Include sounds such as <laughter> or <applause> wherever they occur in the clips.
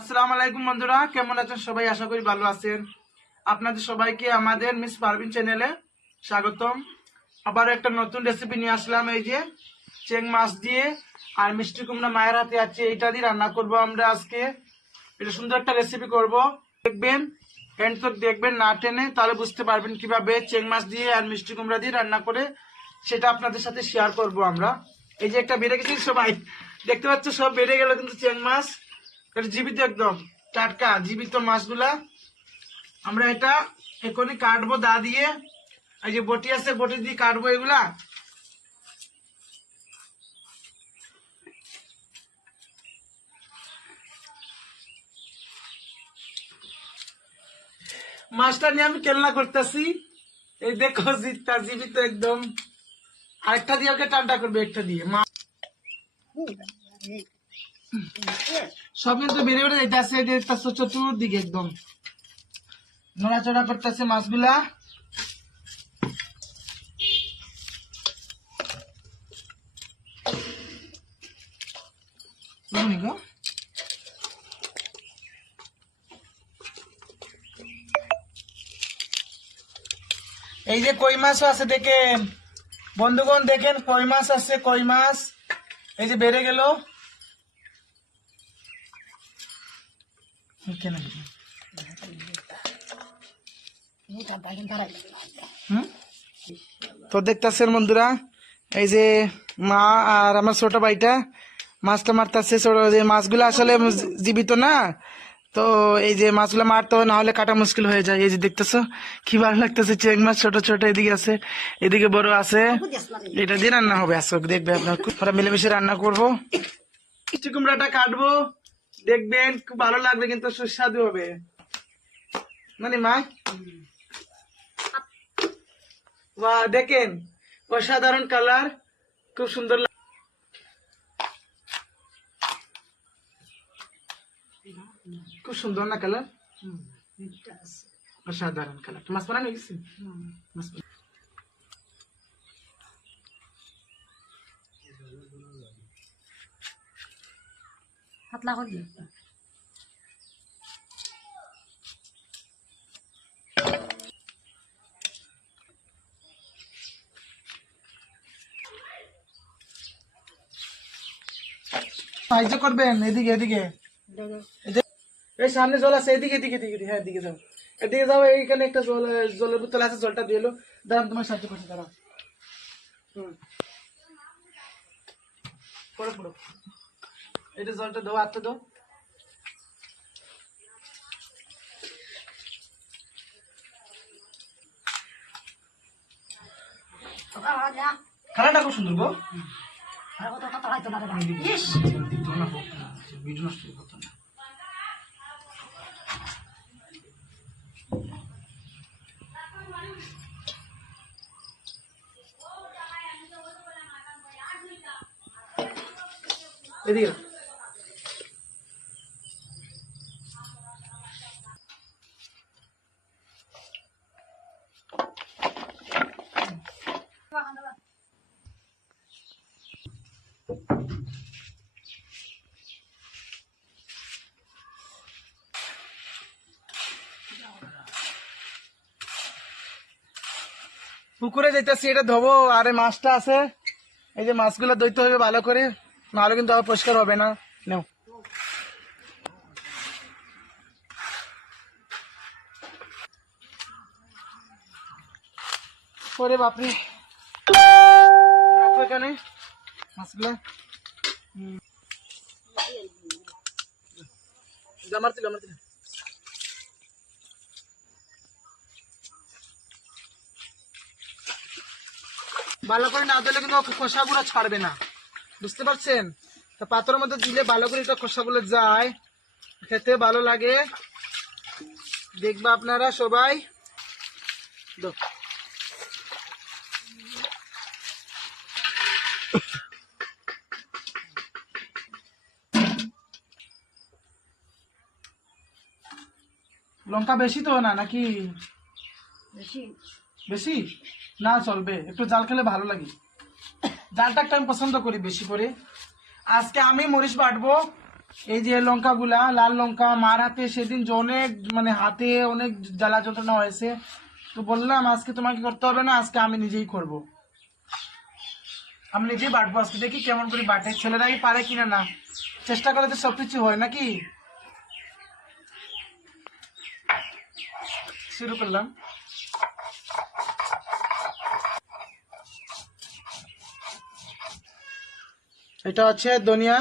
আসসালামু আলাইকুম বন্ধুরা, কেমন আছেন সবাই? আশা করি ভালো আছেন। আপনাদের সবাইকে আমাদের মিস পারভিন চ্যানেলে স্বাগতম। আবার একটা নতুন রেসিপি নিয়ে আসলাম, এই যে চেং মাছ দিয়ে আর মিষ্টি কুমড়া মায়ের হাতে আছে, এইটা দিয়ে রান্না করব আমরা আজকে। এটা সুন্দর একটা রেসিপি করব। দেখবেন এন্ড তক দেখবেন না টেনে, তাহলে বুঝতে পারবেন কীভাবে চেং মাছ দিয়ে আর মিষ্টি কুমড়া দিয়ে রান্না করে, সেটা আপনাদের সাথে শেয়ার করব আমরা। এই যে একটা বেড়ে গেছি সবাই, দেখতে পাচ্ছ সব বেড়ে গেল কিন্তু চেং মাছ। জীবিত একদম। টাটকা, জীবিত মাছগুলা। আমরা এটা এখনই কাটবো দা দিয়ে। এই যে বটি আছে, বটি দিয়ে কাটবো এগুলা। মাছটা নিয়ে আমি কেলনা করতেছি। এই দেখো জিতটা জীবিত একদম। আরেকটা দিয়ে ওকে টানটা করবে, একটা দিয়ে। মা সব কিন্তু বেড়ে বেড়ে যাইতেছে দেখতেছে চতুর্দিকে একদম। নড়াচড়া করতেছে মাছগুলা। গো? এই যে কই মাছও আছে দেখেন। বন্ধুগণ, দেখেন কই মাছ আছে, কই মাছ। এই যে বেড়ে গেল। তো দেখতেছেন বন্ধুরা, এই যে মা আর আমার ছোট ভাইটা মাছটা মারতেছে যে মাছগুলো আসলে জীবিত না, তো এই যে মাছগুলো মারতে হয় না হলে কাটা মুশকিল হয়ে যায়। এই যে দেখতেছো, কি ভালো লাগতেছে, চেং মাছ ছোট ছোট এদিকে আছে, এদিকে বড় আছে। এটা দিয়ে রান্না হবে আসো দেখবে আপনার। আমরা মিলেমিশে রান্না করব। কুমড়াটা কাটবো। দেখবেন খুব ভালো লাগবে কিন্তু সুস্বাদু হবে। মানে মা? বা দেখেন অসাধারণ কালার খুব সুন্দর খুব সুন্দর না কালার অসাধারণ কালার মাছ বানানো গেছে? মাছ পাতলা করি সাহায্য করবেন এদিকে এদিকে। এই সামনে জল আছে এদিকে এদিকে এদিকে হ্যাঁ এদিকে যাও। এদিকে যাও এইখানে একটা জল জলের বোতল আছে জলটা দিয়ে এলো। দাঁড়ান তোমার সাহায্য করছি দাঁড়াও। হুম। পড়ো পড়ো। এটা জলটা দাও হাতটা দাও। কালারটা খুব সুন্দর গো ইস। ভিডিও নষ্ট করতো না। এদিকে পুকুরে যেতেছি এটা ধোবো, আর মাছটা আছে। এই যে মাছগুলো ধুইতে হবে ভালো করে, নাহলে কিন্তু আবার পরিষ্কার হবে না। নেও। ওরে বাপরে। এখানে। আমার ছিল আমার ছিল ভালো করে না দিলে কিন্তু খোসাগুলো ছাড়বে না। বুঝতে পারছেন? তা পাথরের মধ্যে দিলে ভালো করে এটা খোসাগুলো যায়। খেতে ভালো লাগে। দেখবে আপনারা সবাই। লঙ্কা বেশি তো না নাকি? বেশি। বেশি? না চলবে, একটু জাল খেলে ভালো লাগে। জালটা একটা আমি পছন্দ করি বেশি করে। আজকে আমি মরিচ বাটবো। এই যে লঙ্কা গুলা লাল লঙ্কা, মার হাতে সেদিন যে অনেক মানে হাতে অনেক জ্বালা যন্ত্রণা হয়েছে। তো বললাম, আজকে তোমাকে করতে হবে না, আজকে আমি নিজেই করব। আমি নিজেই বাটবো আজকে, দেখি কেমন করে বাটে। ছেলেরাই পারে কিনা না? চেষ্টা করলে তো সব কিছু হয় নাকি? শুরু করলাম। এটা হচ্ছে ধনিয়া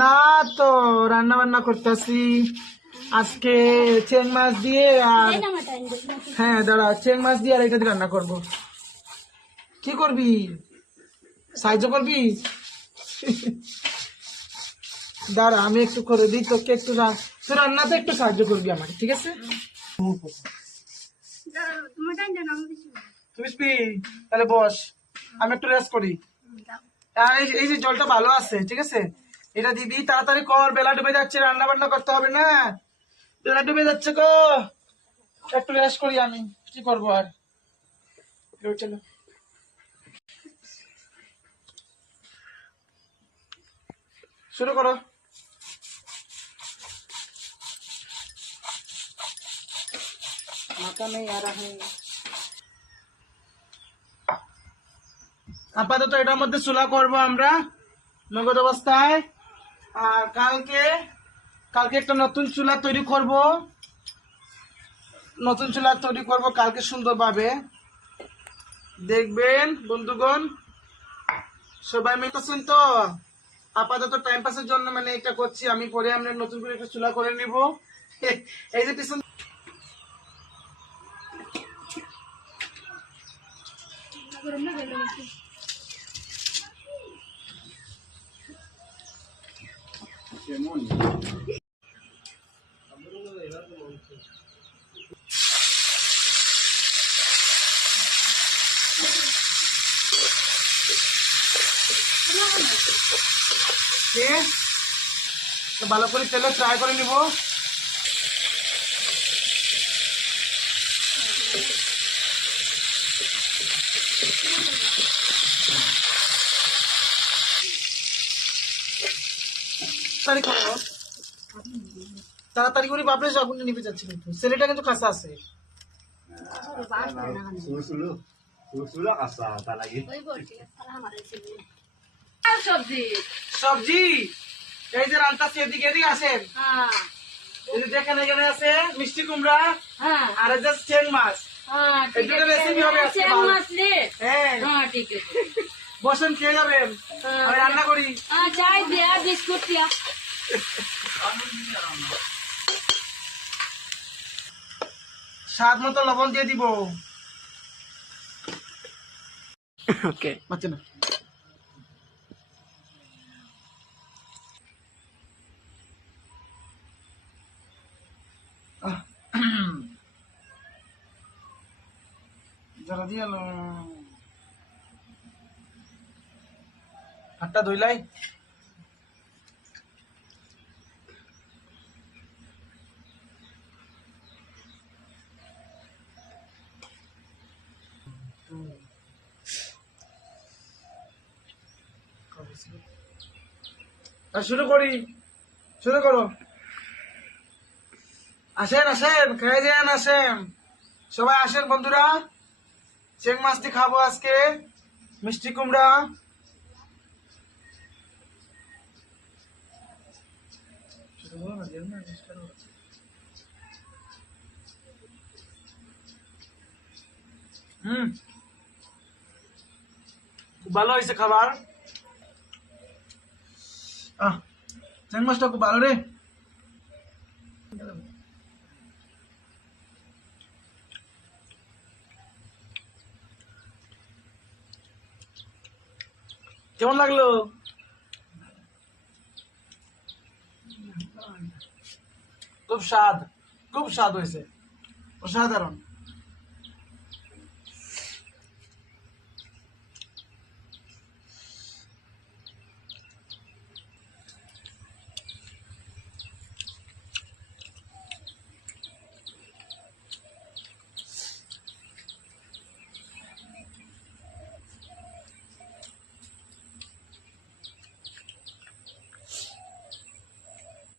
না তো রান্না বান্না করতেছি। আজকে চেং মাছ দিয়ে আর হ্যাঁ দাঁড়া চেং মাছ দিয়ে আর এটা দিয়ে রান্না করব। কি করবি? সাহায্য করবি? দাঁড়া আমি একটু করে দিই তোকে একটু তুই রান্নাতে একটু সাহায্য করবি আমাকে ঠিক আছে? তুমি তাহলে বস আমি একটু রেস্ট করি। এই যে- জলটা ভালো আছে, ঠিক আছে? এটা দিবি, তাড়াতাড়ি কর, বেলা ডুবে যাচ্ছে রান্না বান্না করতে হবে না। বেলা ডুবে যাচ্ছে গো। একটু রেস্ট করি আমি, কি করব আর? চলো। শুরু করো। মাথা নেই, আর আপাতত এটার মধ্যে চুলা করব আমরা নগদ অবস্থায়। আর কালকে কালকে একটা নতুন চুলা তৈরি করব। নতুন চুলা তৈরি করব কালকে সুন্দরভাবে। দেখবেন, বন্ধুগণ, সবাই মিলতেছেন তো? আপাতত টাইম পাসের জন্য মানে এটা করছি, আমি পরে আমরা নতুন করে একটা চুলা করে নিব। <laughs> এই যে পিছন কে? তো ভালো করে তেলে ফ্রাই করে নিব। তাড়াতাড়ি করো। তাড়াতাড়ি করে বাপরে নিভে যাচ্ছে কিন্তু। ছেলেটা কিন্তু কাঁচা আছে. সবজি। সবজি এই যে রান্তাছি এদিকে এদিকে আসেন। হ্যাঁ দেখেন এখানে আছে মিষ্টি কুমড়া হ্যাঁ আর এই যে চেং মাছ। হ্যাঁ দুটো হবে হ্যাঁ। হ্যাঁ ঠিক আছে। বসেন খেয়ে যাবেন। হ্যাঁ। রান্না করি। হ্যাঁ চাই দিয়া বিস্কুট দিয়া। স্বাদ মতো লবণ দিয়ে দিব। ওকে না। দিয়ে হাতটা ধুইলাই। শুরু করি। শুরু করো। আসেন আসেন, খেয়ে যান আসেন। সবাই আসেন, বন্ধুরা। চেং মাছটি খাব আজকে। মিষ্টি কুমড়া। হুম। ভালো হয়েছে খাবার? আহ মাছটা খুব ভালো রে। কেমন লাগল? খুব স্বাদ খুব স্বাদ হয়েছে। অসাধারণ।